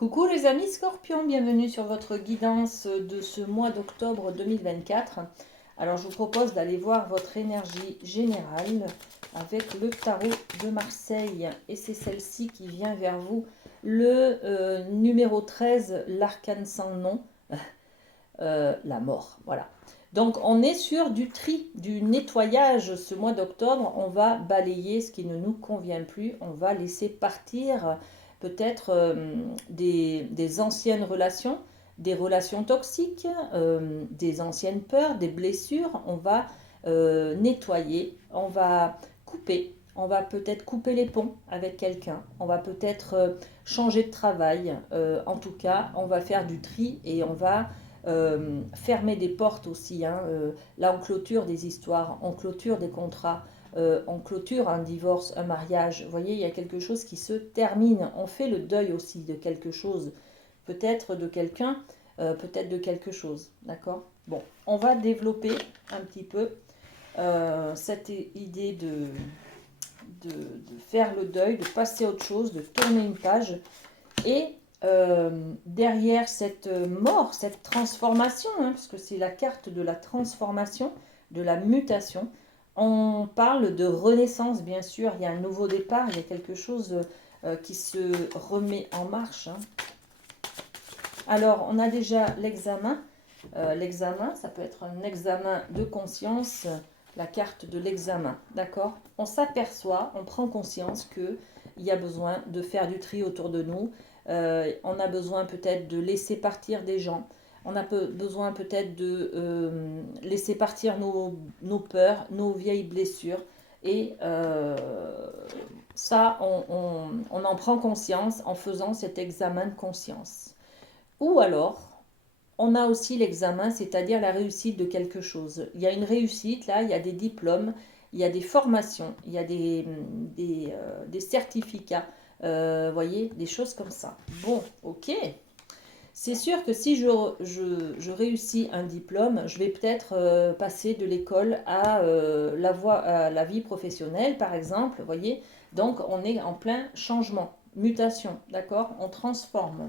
Coucou les amis Scorpions, bienvenue sur votre guidance de ce mois d'octobre 2024. Alors je vous propose d'aller voir votre énergie générale avec le tarot de Marseille. Et c'est celle-ci qui vient vers vous. Le numéro 13, l'arcane sans nom, la mort. Voilà. Donc on est sur du tri, du nettoyage ce mois d'octobre. On va balayer ce qui ne nous convient plus. On va laisser partir peut-être des anciennes relations, des relations toxiques, des anciennes peurs, des blessures. On va nettoyer, on va couper. On va peut-être couper les ponts avec quelqu'un. On va peut-être changer de travail. En tout cas, on va faire du tri et on va fermer des portes aussi. Hein. Là, on clôture des histoires, on clôture des contrats, on clôture un divorce, un mariage. Vous voyez, il y a quelque chose qui se termine. On fait le deuil aussi de quelque chose, peut-être de quelqu'un, peut-être de quelque chose. D'accord? Bon, on va développer un petit peu cette idée de faire le deuil, de passer à autre chose, de tourner une page. Et derrière cette mort, cette transformation, hein, parce que c'est la carte de la transformation, de la mutation, on parle de renaissance, bien sûr. Il y a un nouveau départ, il y a quelque chose qui se remet en marche. Hein. Alors, on a déjà l'examen. L'examen, ça peut être un examen de conscience, la carte de l'examen, d'accord? On s'aperçoit, on prend conscience qu'il y a besoin de faire du tri autour de nous. On a besoin peut-être de laisser partir des gens. On a besoin peut-être de laisser partir nos peurs, nos vieilles blessures. Et ça, on en prend conscience en faisant cet examen de conscience. Ou alors, on a aussi l'examen, c'est-à-dire la réussite de quelque chose. Il y a une réussite, là, il y a des diplômes, il y a des formations, il y a des certificats, voyez, des choses comme ça. Bon, ok. C'est sûr que si je réussis un diplôme, je vais peut-être passer de l'école à, à la vie professionnelle, par exemple, voyez. Donc, on est en plein changement, mutation, d'accord? On transforme.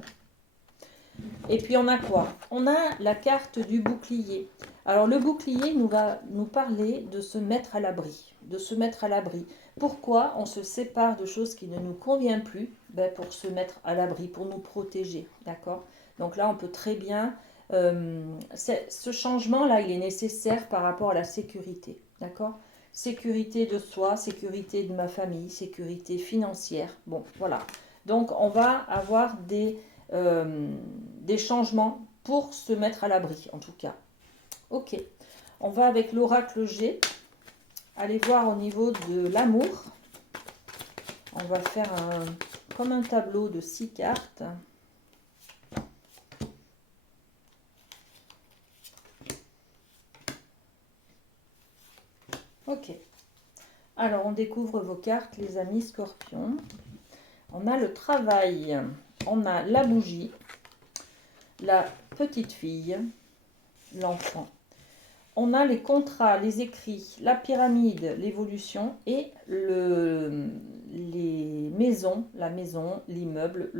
Et puis on a quoi? On a la carte du bouclier. Alors le bouclier nous va nous parler de se mettre à l'abri, de se mettre à l'abri. Pourquoi on se sépare de choses qui ne nous conviennent plus? Ben, pour se mettre à l'abri, pour nous protéger, d'accord? Donc là on peut très bien... ce changement-là, il est nécessaire par rapport à la sécurité, d'accord? Sécurité de soi, sécurité de ma famille, sécurité financière. Bon, voilà. Donc on va avoir des changements pour se mettre à l'abri, en tout cas. Ok, on va avec l'oracle G. Allez voir au niveau de l'amour. On va faire comme un tableau de 6 cartes. Ok. Alors, on découvre vos cartes, les amis scorpions. On a le travail. On a la bougie. La petite fille. L'enfant. On a les contrats, les écrits, la pyramide, l'évolution et les maisons, la maison, l'immeuble,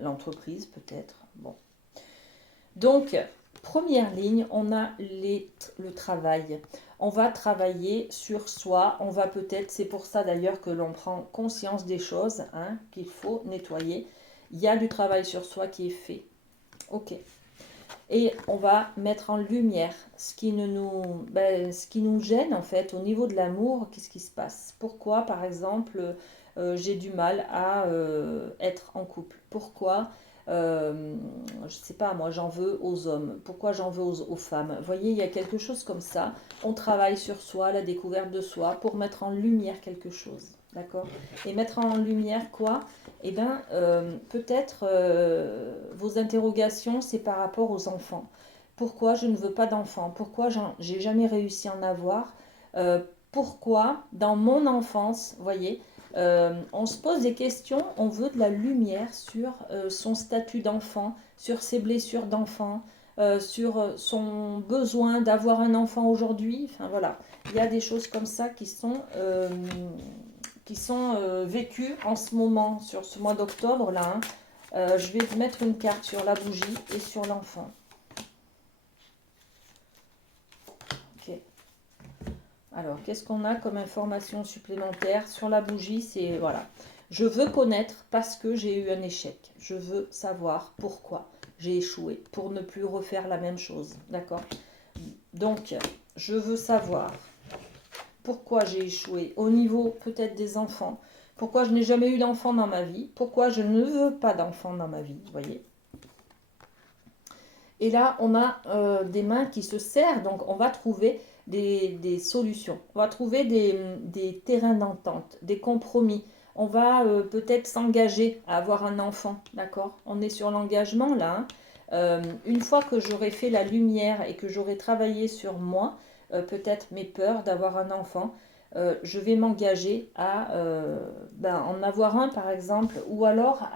l'entreprise peut-être. Bon. Donc, première ligne, on a le travail. On va travailler sur soi. On va peut-être, c'est pour ça d'ailleurs que l'on prend conscience des choses hein, qu'il faut nettoyer. Il y a du travail sur soi qui est fait. Ok. Et on va mettre en lumière ce qui nous gêne en fait au niveau de l'amour. Qu'est-ce qui se passe? Pourquoi par exemple j'ai du mal à être en couple? Pourquoi je ne sais pas moi j'en veux aux hommes? Pourquoi j'en veux aux femmes? Vous voyez, il y a quelque chose comme ça. On travaille sur soi, la découverte de soi pour mettre en lumière quelque chose. D'accord? Et mettre en lumière quoi? Eh bien, peut-être vos interrogations, c'est par rapport aux enfants. Pourquoi je ne veux pas d'enfants? Pourquoi j'ai jamais réussi à en avoir? Pourquoi, dans mon enfance, voyez, on se pose des questions, on veut de la lumière sur son statut d'enfant, sur ses blessures d'enfant, sur son besoin d'avoir un enfant aujourd'hui. Enfin voilà, il y a des choses comme ça qui sont vécues en ce moment, sur ce mois d'octobre là. Hein. Je vais mettre une carte sur la bougie et sur l'enfant. Ok. Alors, qu'est-ce qu'on a comme information supplémentaire sur la bougie? C'est, voilà. Je veux connaître parce que j'ai eu un échec. Je veux savoir pourquoi j'ai échoué pour ne plus refaire la même chose. D'accord? Donc, je veux savoir pourquoi j'ai échoué au niveau peut-être des enfants. Pourquoi je n'ai jamais eu d'enfant dans ma vie. Pourquoi je ne veux pas d'enfant dans ma vie. Vous voyez? Et là, on a des mains qui se serrent. Donc, on va trouver des solutions. On va trouver des terrains d'entente, des compromis. On va peut-être s'engager à avoir un enfant. D'accord? On est sur l'engagement là. Hein. Une fois que j'aurai fait la lumière et que j'aurai travaillé sur moi, peut-être mes peurs d'avoir un enfant, je vais m'engager à en avoir un par exemple, ou alors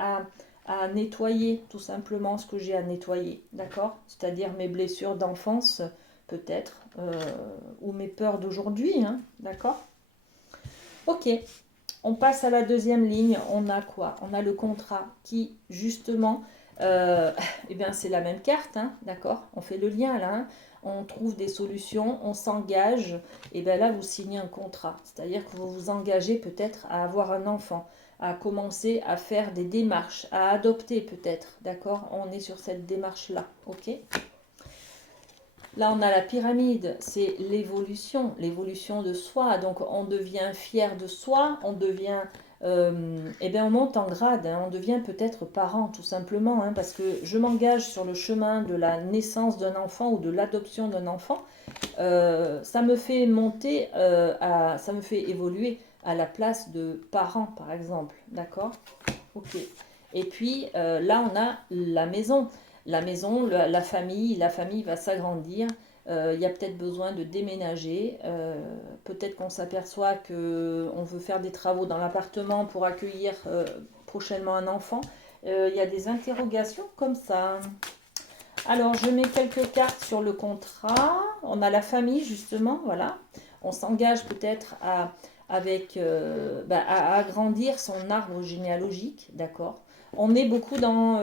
à nettoyer tout simplement ce que j'ai à nettoyer, d'accord? C'est-à-dire mes blessures d'enfance, peut-être, ou mes peurs d'aujourd'hui, hein, d'accord? Ok, on passe à la deuxième ligne. On a quoi? On a le contrat qui, justement, eh bien, c'est la même carte, hein, d'accord? On fait le lien là, hein. On trouve des solutions, on s'engage, et bien là, vous signez un contrat. C'est-à-dire que vous vous engagez peut-être à avoir un enfant, à commencer à faire des démarches, à adopter peut-être, d'accord? On est sur cette démarche-là, ok? Là, on a la pyramide, c'est l'évolution de soi. Donc, on devient fier de soi, on devient, on monte en grade, hein, on devient peut-être parent, tout simplement, hein, parce que je m'engage sur le chemin de la naissance d'un enfant ou de l'adoption d'un enfant. Ça me fait monter, ça me fait évoluer à la place de parent, par exemple, d'accord? Ok. Et puis là, on a la maison. La maison, la famille va s'agrandir. Il y a peut-être besoin de déménager. Peut-être qu'on s'aperçoit qu'on veut faire des travaux dans l'appartement pour accueillir prochainement un enfant. Il y a des interrogations comme ça. Alors, je mets quelques cartes sur le contrat. On a la famille, justement, voilà. On s'engage peut-être à agrandir son arbre généalogique, d'accord. On est beaucoup dans,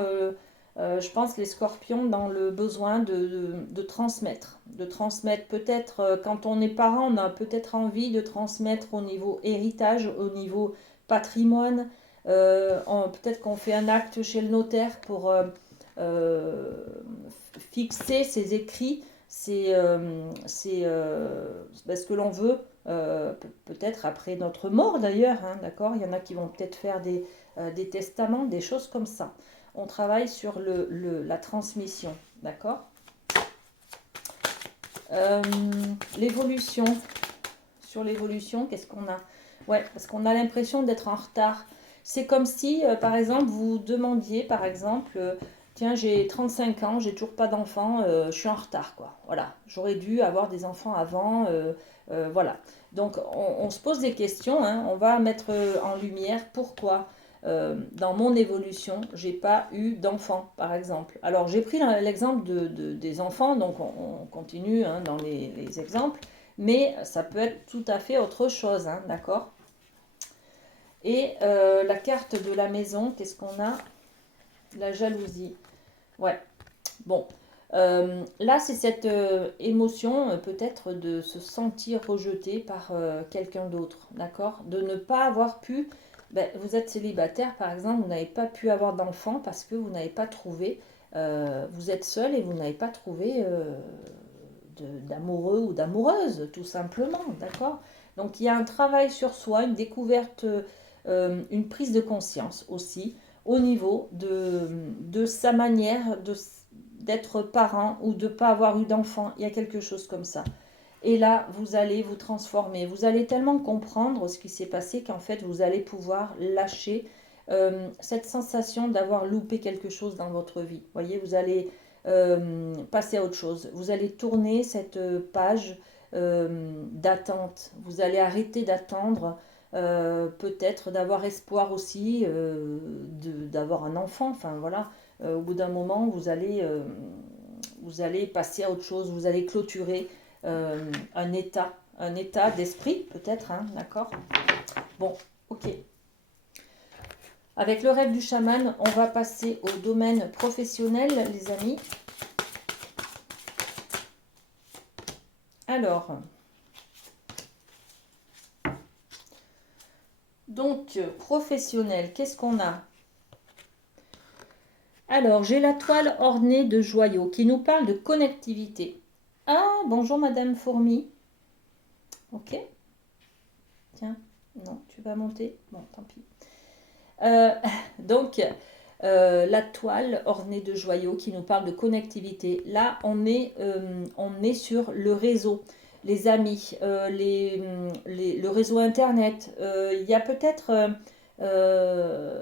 je pense, les scorpions, dans le besoin de transmettre. De transmettre peut-être, quand on est parent, on a peut-être envie de transmettre au niveau héritage, au niveau patrimoine. Peut-être qu'on fait un acte chez le notaire pour euh, fixer ses écrits, ce que l'on veut, peut-être après notre mort d'ailleurs, hein, d'accord? Il y en a qui vont peut-être faire des testaments, des choses comme ça. On travaille sur la transmission, d'accord? L'évolution. Sur l'évolution, qu'est-ce qu'on a? Ouais, parce qu'on a l'impression d'être en retard. C'est comme si, par exemple, vous demandiez, par exemple, tiens, j'ai 35 ans, j'ai toujours pas d'enfant, je suis en retard, quoi. Voilà, j'aurais dû avoir des enfants avant, voilà. Donc, on se pose des questions, hein, on va mettre en lumière pourquoi, dans mon évolution, j'ai pas eu d'enfants, par exemple. Alors, j'ai pris l'exemple des enfants, donc on continue hein, dans les exemples. Mais ça peut être tout à fait autre chose, hein, d'accord? Et la carte de la maison, qu'est-ce qu'on a? La jalousie. Ouais, bon. Là, c'est cette émotion peut-être de se sentir rejeté par quelqu'un d'autre, d'accord? De ne pas avoir pu... vous êtes célibataire, par exemple, vous n'avez pas pu avoir d'enfant parce que vous n'avez pas trouvé... vous êtes seul et vous n'avez pas trouvé d'amoureux ou d'amoureuse, tout simplement, d'accord? Donc il y a un travail sur soi, une découverte, une prise de conscience aussi au niveau de sa manière d'être parent ou de ne pas avoir eu d'enfant. Il y a quelque chose comme ça. Et là, vous allez vous transformer. Vous allez tellement comprendre ce qui s'est passé qu'en fait, vous allez pouvoir lâcher cette sensation d'avoir loupé quelque chose dans votre vie. Vous voyez, vous allez passer à autre chose. Vous allez tourner cette page d'attente. Vous allez arrêter d'attendre, peut-être d'avoir espoir aussi d'avoir un enfant. Enfin voilà, au bout d'un moment, vous allez passer à autre chose. Vous allez clôturer un état d'esprit, peut-être, hein, d'accord? Bon, ok. Avec le rêve du chaman, on va passer au domaine professionnel, les amis. Alors, donc, professionnel, qu'est-ce qu'on a? Alors, j'ai la toile ornée de joyaux qui nous parle de connectivité. Ah, bonjour Madame Fourmi. Ok. Tiens, non, tu vas monter. Bon, tant pis. Euh, donc, la toile ornée de joyaux qui nous parle de connectivité. Là, on est sur le réseau, les amis, le réseau Internet. Il y a peut-être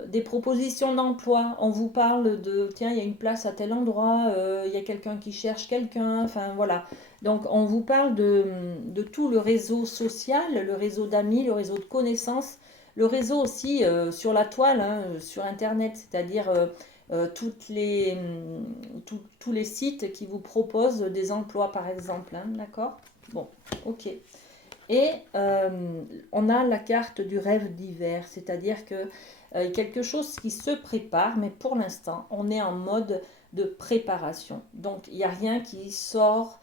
des propositions d'emploi. On vous parle de, tiens, il y a une place à tel endroit, il y a quelqu'un qui cherche quelqu'un. Enfin, voilà. Donc, on vous parle de tout le réseau social, le réseau d'amis, le réseau de connaissances, le réseau aussi sur la toile, hein, sur Internet, c'est-à-dire tous les sites qui vous proposent des emplois, par exemple. Hein, d'accord? Bon, ok. Et on a la carte du rêve d'hiver, c'est-à-dire que y a quelque chose qui se prépare, mais pour l'instant, on est en mode de préparation. Donc, il n'y a rien qui sort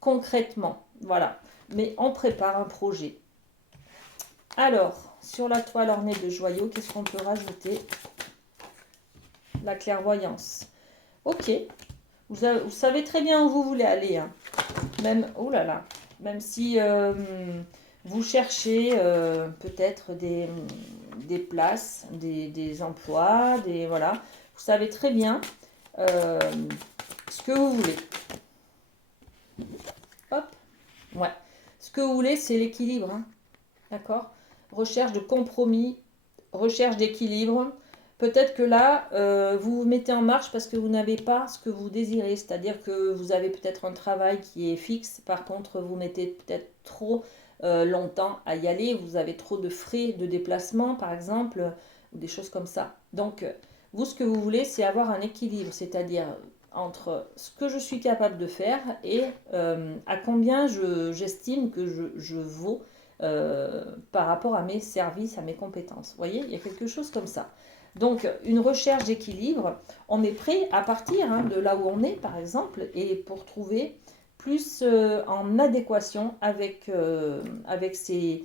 concrètement. Voilà. Mais on prépare un projet. Alors, sur la toile ornée de joyaux, qu'est-ce qu'on peut rajouter? La clairvoyance. Ok, vous savez très bien où vous voulez aller. Hein. Même, oh là là, même si vous cherchez peut-être des places, des emplois, voilà. Vous savez très bien euh, ce que vous voulez. Hop, ouais. Ce que vous voulez, c'est l'équilibre. Hein. D'accord? Recherche de compromis, recherche d'équilibre. Peut-être que là, vous vous mettez en marche parce que vous n'avez pas ce que vous désirez. C'est-à-dire que vous avez peut-être un travail qui est fixe. Par contre, vous mettez peut-être trop longtemps à y aller. Vous avez trop de frais de déplacement, par exemple, ou des choses comme ça. Donc, vous, ce que vous voulez, c'est avoir un équilibre. C'est-à-dire entre ce que je suis capable de faire et à combien j'estime que je vaux par rapport à mes services, à mes compétences. Vous voyez, il y a quelque chose comme ça. Donc, une recherche d'équilibre, on est prêt à partir hein, de là où on est, par exemple, et pour trouver plus en adéquation avec ces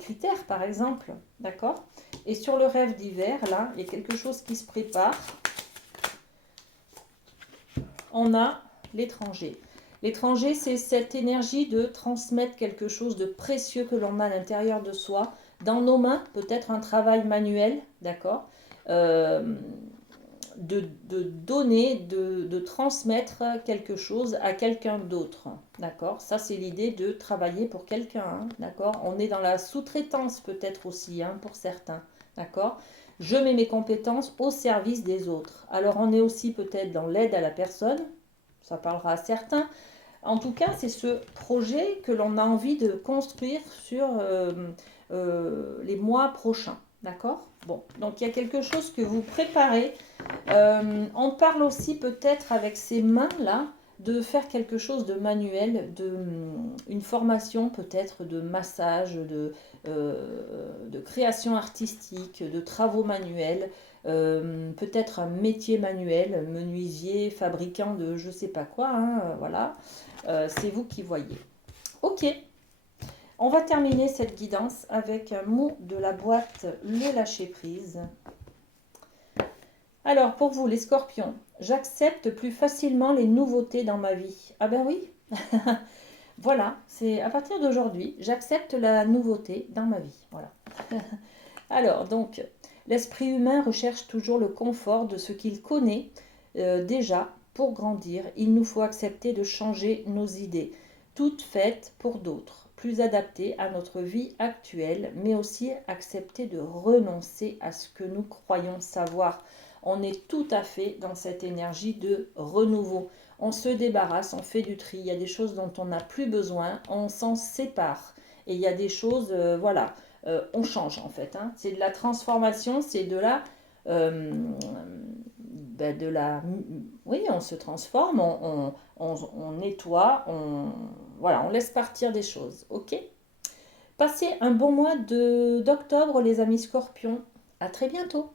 critères, par exemple. D'accord? Et sur le rêve d'hiver, là, il y a quelque chose qui se prépare. On a l'étranger. L'étranger, c'est cette énergie de transmettre quelque chose de précieux que l'on a à l'intérieur de soi, dans nos mains, peut-être un travail manuel, d'accord de donner, de transmettre quelque chose à quelqu'un d'autre, d'accord? Ça, c'est l'idée de travailler pour quelqu'un, hein, d'accord? On est dans la sous-traitance peut-être aussi, hein, pour certains, d'accord? Je mets mes compétences au service des autres. Alors, on est aussi peut-être dans l'aide à la personne, ça parlera à certains. En tout cas, c'est ce projet que l'on a envie de construire sur les mois prochains. D'accord? Bon, donc il y a quelque chose que vous préparez. On parle aussi peut-être avec ces mains-là de faire quelque chose de manuel, une formation peut-être de massage, de création artistique, de travaux manuels, peut-être un métier manuel, menuisier, fabricant de je sais pas quoi, hein, voilà. C'est vous qui voyez. Ok, on va terminer cette guidance avec un mot de la boîte, le lâcher prise. Alors, pour vous, les scorpions, j'accepte plus facilement les nouveautés dans ma vie. Ah ben oui, voilà, c'est à partir d'aujourd'hui, j'accepte la nouveauté dans ma vie. Voilà. Alors, donc, l'esprit humain recherche toujours le confort de ce qu'il connaît déjà. Pour grandir, il nous faut accepter de changer nos idées, toutes faites pour d'autres, plus adaptées à notre vie actuelle, mais aussi accepter de renoncer à ce que nous croyons savoir. On est tout à fait dans cette énergie de renouveau. On se débarrasse, on fait du tri. Il y a des choses dont on n'a plus besoin, on s'en sépare. Et il y a des choses, voilà, on change en fait. Hein. C'est de la transformation, c'est de la oui, on se transforme, on nettoie, voilà, on laisse partir des choses, ok? Passez un bon mois d'octobre, les amis scorpions. À très bientôt.